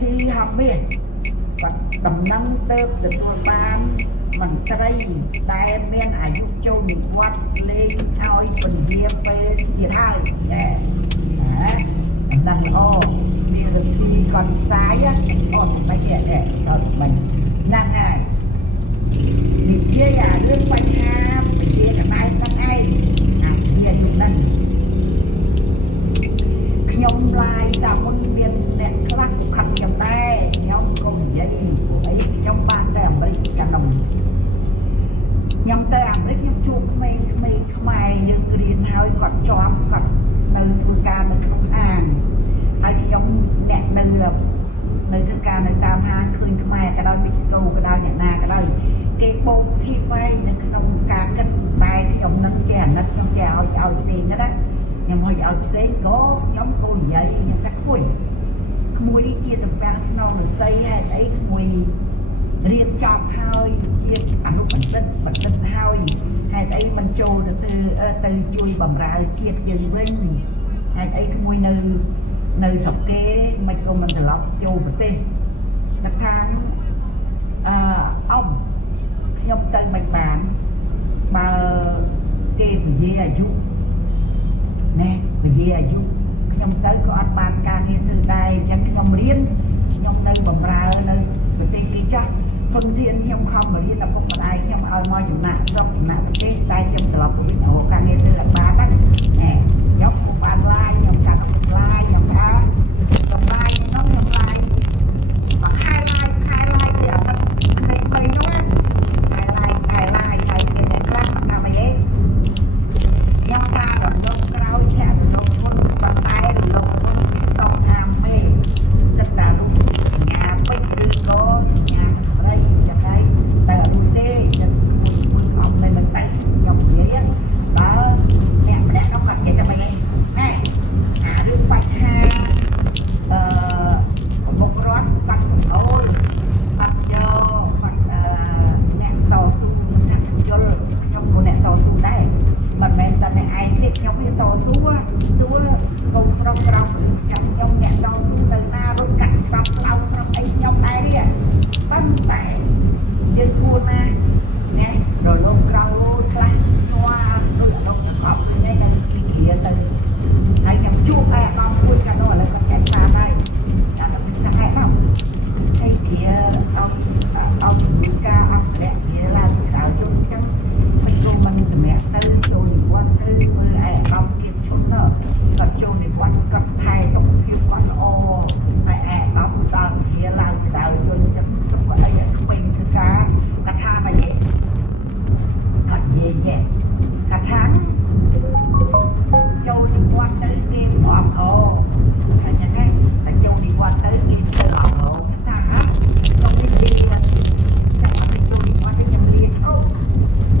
thi học miền và tầm năng tơ từ tuổi ban mình cây đại menอายุchâu bị quát lên ao phần bia về thiệt hai nè năng o bia được thi còn trái á còn mấy kẻ nè còn mình năng này bị kia à đương quanh ha bị kia cả mai năng ai kiaอยู่นั่นខ្ញុំឡាយសាមុនមានអ្នកខ្លះខំខ្ញុំដែរខ្ញុំក៏និយាយអីខ្ញុំបានទៅអាមេរិកកាលនោះខ្ញុំទៅអាមេរិកខ្ញុំជួបក្មេងៗខ្មែរយើងរៀនហើយគាត់ជាប់គាត់នៅធ្វើការនៅក្នុងហាងហើយខ្ញុំអ្នកនៅធ្វើការនៅតាមហាងឃើញខ្មែរក៏ដោយមីក្រូក៏ដោយអ្នកណាក៏ដោយគេបោកធីបហើយនៅក្នុងការគិតបែរខ្ញុំនឹងជាអាណិតខ្ញុំជាឲ្យផ្សេងណាខ្ញុំឲ្យផ្សេងក៏ខ្ញុំកូននិយាយខ្ញុំថាក្មួយជាតំណាងស្នងរស័យហេតុអីក្មួយរៀបចប់ហើយជាអនុបណ្ឌិតហើយហេតុអីមិនចូលទៅជួយបម្រើជាតិយើងវិញហេតុអីក្មួយនៅស្រុកគេមិនក៏មិនត្រឡប់ចូលប្រទេសតែខាងខ្ញុំទៅមិនបានបើគេនិយាយអាយុណែនិយាយអាយុខ្ញុំទៅក៏អត់បានការងារធ្វើដែរអញ្ចឹងខ្ញុំរៀនខ្ញុំនៅបម្រើនៅប្រទេសគេចាស់ធនធានខ្ញុំខំបរៀនឪពុកម្ដាយខ្ញុំឲ្យមកចំណាក់ស្រុកចំណាក់ប្រទេសតែខ្ញុំត្រឡប់ទៅវិញរកការងារធ្វើអត់បានហ្នឹងខ្ញុំក៏បានឡាយខ្ញុំកាត់ឡាយខ្ញុំថាខ្ញុំឡាយហ្នឹងខ្ញុំឡាយមកខែឡាយទៅអត់ក្មេងៗនោះខែឡាយហើយគេអ្នកខ្លះមកតាមអីខ្ញុំថារំលងក្រោយធាក់រំលងមុនប៉ុន្តែរំលងមុនតោះអាមេចិត្តតែរូបសញ្ញាពេជ្រឬក៏សញ្ញាប្រៃចាំដៃតែអត់រួចទេចិត្តមួយអមមិនតែខ្ញុំនិយាយបើអ្នកម្នាក់គាត់និយាយតែមិនអីណែអារឿងបញ្ហាប្រមុខរដ្ឋគាត់អូនគាត់យកគាត់អ្នកតស៊ូខ្ញុំថាខ្ញុំយល់ខ្ញុំក៏អ្នកតស៊ូដែរមិនមែនតែអ្នកឯងទេខ្ញុំវាតស៊ូសួរកូនប្រុសក្រៅចាំខ្ញុំអ្នកតស៊ូទៅណារត់កាត់ច្បាប់ក្លោប្រាប់អីខ្ញុំដែរនេះប៉ុន្តែយើងគួរណាណែដល់លោកក្រៅខ្លះញ័រដូចអត់ទៅខប់ទៅនៅគីគ្រាទៅហើយខ្ញុំជួបឯបងមួយកាលនោះឥឡូវគាត់ចាច់បានហើយអានោះថាឯបងហើយគ្រាឲ្យជំនួយការអង្គរៈគ្រាឡើងច្រើនយល់អញ្ចឹងមិនក៏មិនសម្រាប់ទៅចូលនិវត្តន៍ទៅមើលឯអារម្មណ៍គៀបឈុនគាត់ចូលនិវត្តន៍គាត់ថែសុខភាពគាត់ល្អហើយឯអារម្មណ៍ដល់គ្រាឡើងច្រើនយល់អញ្ចឹងគាត់អីក្មេងធ្វើការគាត់ថាមកយេគាត់និយាយគាត់ថាចូលនិវត្តន៍ទៅគេអបអរហើយយ៉ាងណាតែចូលនិវត្តន៍ទៅគេទៅអបអរថាខ្ញុំនិយាយចាំទៅចូលនិវត្តន៍ទៅខ្ញុំលាឈប់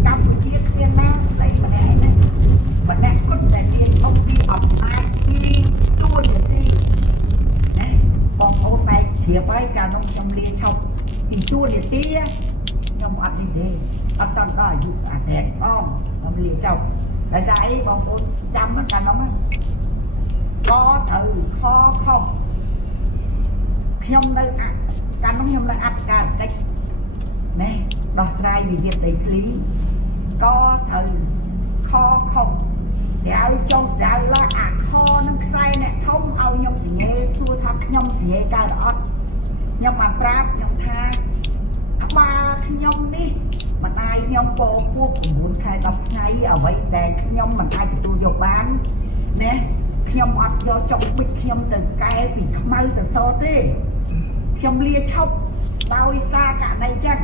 កម្ពុជាគ្មានណាស្អីម្នាក់ឯណាម្នាក់គាត់តែលាឈប់ពីអំណាចពីទួលនីតិណាបងប្អូនតែជ្រាបហើយកាលនោះខ្ញុំលាឈប់ពីទួលនីតិខ្ញុំអត់នេះទេអត់តដល់អាយុអាតែបងខ្ញុំលាចប់តែស្អីបងប្អូនចាំកាលនោះក៏ត្រូវខខុសខ្ញុំនៅកាលនោះខ្ញុំនៅអត្តការកិច្ចណែដោះស្រាយវិវាទដីធ្លីក៏ត្រូវខខុសស្រាវចុះស្រាវឡើងអាខនឹងខ្សែអ្នកធំឲ្យខ្ញុំសញ្ញេសួរថាខ្ញុំសញ្ញេកើតអត់ខ្ញុំបានប្រាប់ខ្ញុំថាក្បាលខ្ញុំនេះម្ដាយខ្ញុំពោពោះ9ខែ10ថ្ងៃអ្វីដែលខ្ញុំមិនអាចទទួលយកបានណាខ្ញុំអត់យកចុងប៊ិចខ្ញុំទៅកែពីខ្មៅទៅសទេខ្ញុំលាឈប់ដោយសារករណីចឹង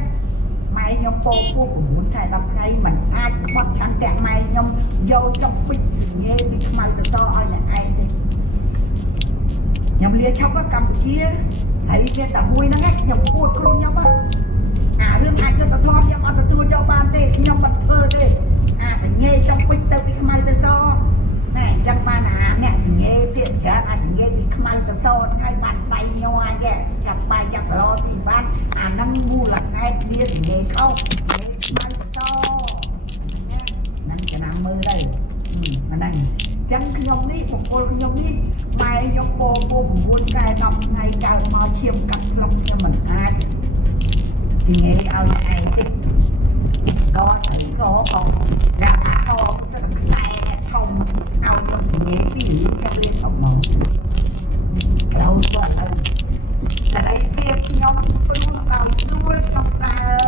ម៉ែខ្ញុំពោពោះ9ខែ10ថ្ងៃមិនអាចខ្បត់ឆន្ទៈម៉ែខ្ញុំយកចុងប៊ិចសញ្ញេពីខ្មៅទៅសឲ្យអ្នកឯងទេខ្ញុំលាឈប់កម្ពុជាស្រីវាតែមួយហ្នឹងខ្ញុំពួតខ្លួនខ្ញុំអារឿងអាចយុទ្ធធម៌ខ្ញុំអត់ទទួលយកបានទេខ្ញុំមិនធ្វើទេសញ្ញេចុងប៊ិចទៅពីខ្មៅទៅសណែអញ្ចឹងបានអ្នកសញ្ញេពាក្យច្រើនសញ្ញេពីខ្មៅទៅសហើយបានដៃញ័រអាចចាប់បាយចាប់ប្រឡទីបានអាហ្នឹងមូលហេតុវាសញ្ញេខុសសញ្ញេខ្មៅទៅសហ្នឹងចំណាំមើលទៅអាហ្នឹងអញ្ចឹងខ្ញុំនេះបុគ្គលខ្ញុំនេះម៉ែខ្ញុំពោ9ខែ10ថ្ងៃកើតមកឈាមកា chị nghe ao ai tích có thấy có bóng là có sẽ được sai không ao cho chị nghe ví dụ cho lên không mong đâu cho đâu là đây việc nhóm phân vào xuôi trong ta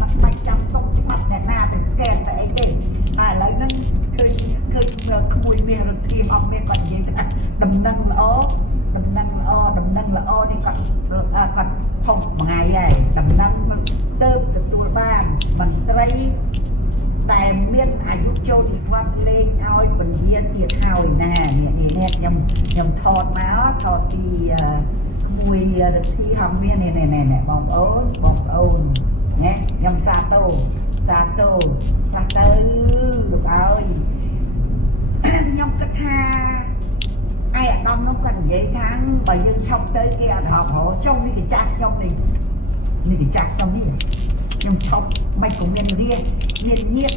mặt bạch chăm sóc trước mặt nhà na để scan tại đây lấy nó khơi mùi mè rồi thêm ông mẹ còn gì đầm nâng là o đi còn không một ngày vậy đầm nâng tơm từ tuổi ba mình thấyแต่เมียนอายุโจดีความเลงเอาเป็นเมียนเนียดหอยน่ะเนี่ยยำทอดมาทอดดีมวยที่ทำเมียนเนี่ยบองโอนเนี่ยยำซาโต้ลาเตอร์ลูกเอ้ยยำกระทาไอ้ดำน้ำกันเย่ทั้งไปยืนชมเตยkiaหอบหัวtrongนี่cái chạc trongนี่cái chạc trongนี่ยำชมไม่ของเมียนเรียเงียบ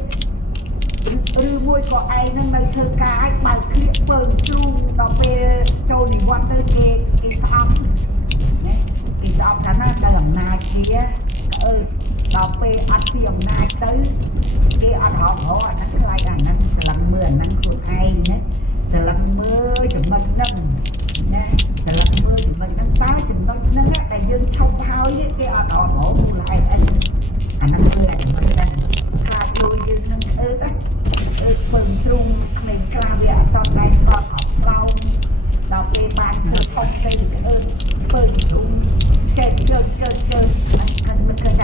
มวยcủa ai nó nơi thơ cá bài kia bờn chung đọc về châu đi quan tới cái xóm cả nó đầm nai kia ơi đọc về ăn phiền nai tới cái ăn hộp hổ nó lại là nó sẽ làm mưa nó thuộc ai nhé sẽ làm mưa chừng mình nâng nè sẽ làm mưa chừng mình nâng tá chừng mình nâng á tại dân trong thao với cái ăn hộp hổ lại nó mưa lại chừng mình nâng đôi dân nâng đó phần trung mình ca về tao này có lâu đọc về bàn không đây cái phần trung chơi cần mình cần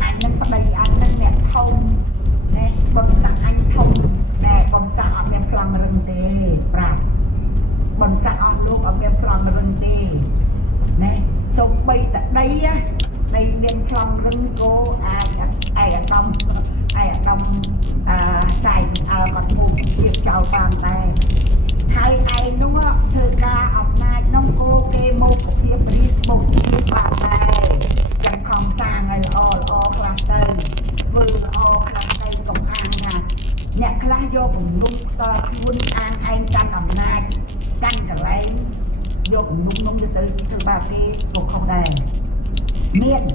anh nâng bắt đây anh nâng nè thông nè bấm sang anh thông nè bấm sang ở bên plan rừng tê bạc bấm sang ở luôn ở bên plan rừng tê nè xong bay tại đây á đây bên plan rừng cô ai ở trong xài mặt mù việc chào bàn tay hai ai đúng không thưa ca học nay nông cô kê mô của phía bì một phía bàn tay chẳng không xa ngày o cluster vừa o cluster công an nè nhạc lá vô cùng nung to chuôn an anh canh học nay canh cả lấy vô cùng nung như từ ba kia cuộc không đầy miên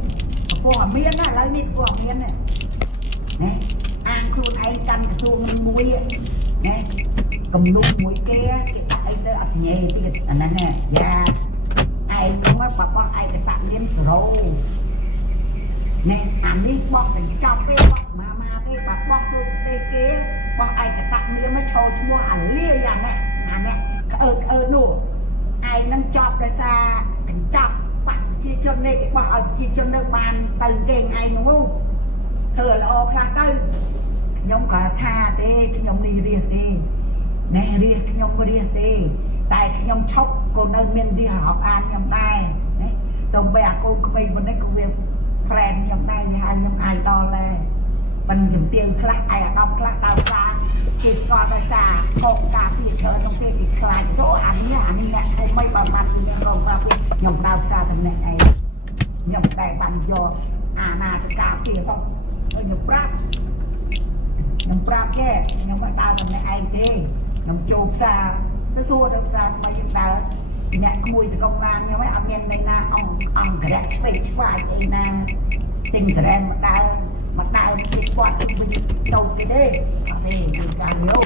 của miên á lấy miên của miên này nè ăn khuôn ai canh cái xuông muối nè cầm luôn muối kia ai tới ăn nhẹ thì anh nè ya ai cũng á bà ai cái bạn đem sầu nè anh đi bóc cái chọc cái bóc mà cái bà bóc tôi cái kia bóc ai cái bạn đem nó cho mua hẳn lia vậy nè đủ ai nâng chọc ra xa cái chọc bạn chia cho nên cái bóc chia cho nên bàn từ kênh ai đúng không thừa là ô khá tư nhóm có tha tê cái nhóm đi riêng tê nè riêng cái nhóm có riêng tê tại cái nhóm chốc cô nâng mình đi học an nhóm tay xong bây giờ cô mình vẫn đấy công việc friend nhóm tay hai nhóm ai to lên mình dùng tiền khác ai ở đông khác tao xa khi con ở xa không cả phía chợ trong kia thì khai chỗ anh nè không mấy bằng mặt thì mình không qua phía nhóm đau xa thằng này nhóm tay bằng vô nà cái cà phê không nhục rap ke nhục mà tao thằng này ai thế nhục chụp xa cái xua đâu xa mà nhục tao nhạc mùi từ công an nhưng mấy anh em này na ông cái đẹp space phải cái na tình cái mà tao đi qua mình đâu cái đấy ở đây mình càng nhiều